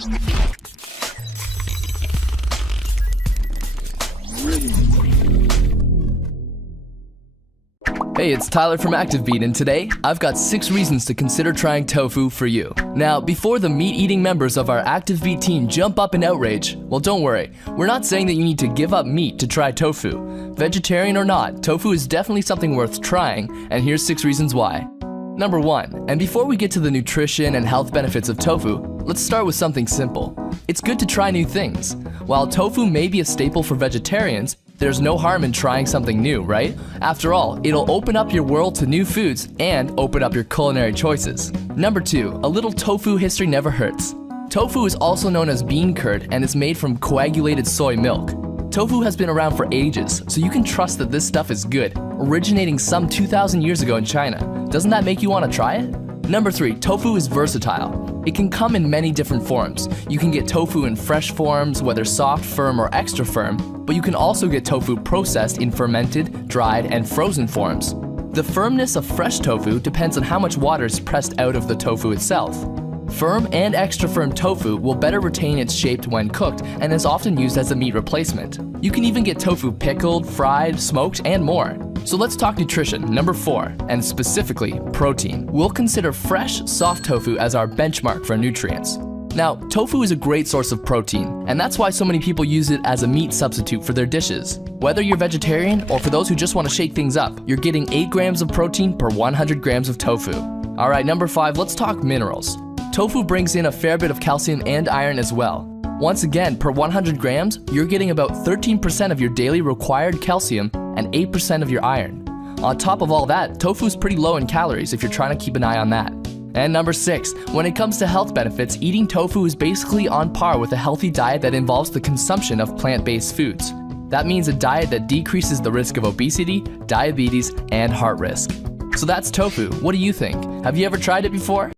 Hey, it's Tyler from ActiveBeat, and today I've got 6 reasons to consider trying tofu for you. Now, before the meat-eating members of our ActiveBeat team jump up in outrage, well, don't worry. We're not saying that you need to give up meat to try tofu. Vegetarian or not, tofu is definitely something worth trying, and here's 6 reasons why. Number 1, and before we get to the nutrition and health benefits of tofu, let's start with something simple. It's good to try new things. While tofu may be a staple for vegetarians, there's no harm in trying something new, right? After all, it'll open up your world to new foods and open up your culinary choices. Number 2, a little tofu history never hurts. Tofu is also known as bean curd and is made from coagulated soy milk. Tofu has been around for ages, so you can trust that this stuff is good, originating some 2,000 years ago in China. Doesn't that make you want to try it? Number 3, tofu is versatile. It can come in many different forms. You can get tofu in fresh forms, whether soft, firm, or extra firm, but you can also get tofu processed in fermented, dried, and frozen forms. The firmness of fresh tofu depends on how much water is pressed out of the tofu itself. Firm and extra firm tofu will better retain its shape when cooked and is often used as a meat replacement. You can even get tofu pickled, fried, smoked, and more. So let's talk nutrition. Number 4, and specifically protein. We'll consider fresh, soft tofu as our benchmark for nutrients. Now, tofu is a great source of protein, and that's why so many people use it as a meat substitute for their dishes. Whether you're vegetarian or for those who just want to shake things up, you're getting 8 grams of protein per 100 grams of tofu. Alright, number 5, let's talk minerals. Tofu brings in a fair bit of calcium and iron as well. Once again, per 100 grams, you're getting about 13% of your daily required calcium and 8% of your iron. On top of all that, tofu is pretty low in calories if you're trying to keep an eye on that. And number 6, when it comes to health benefits, eating tofu is basically on par with a healthy diet that involves the consumption of plant-based foods. That means a diet that decreases the risk of obesity, diabetes, and heart risk. So that's tofu. What do you think? Have you ever tried it before?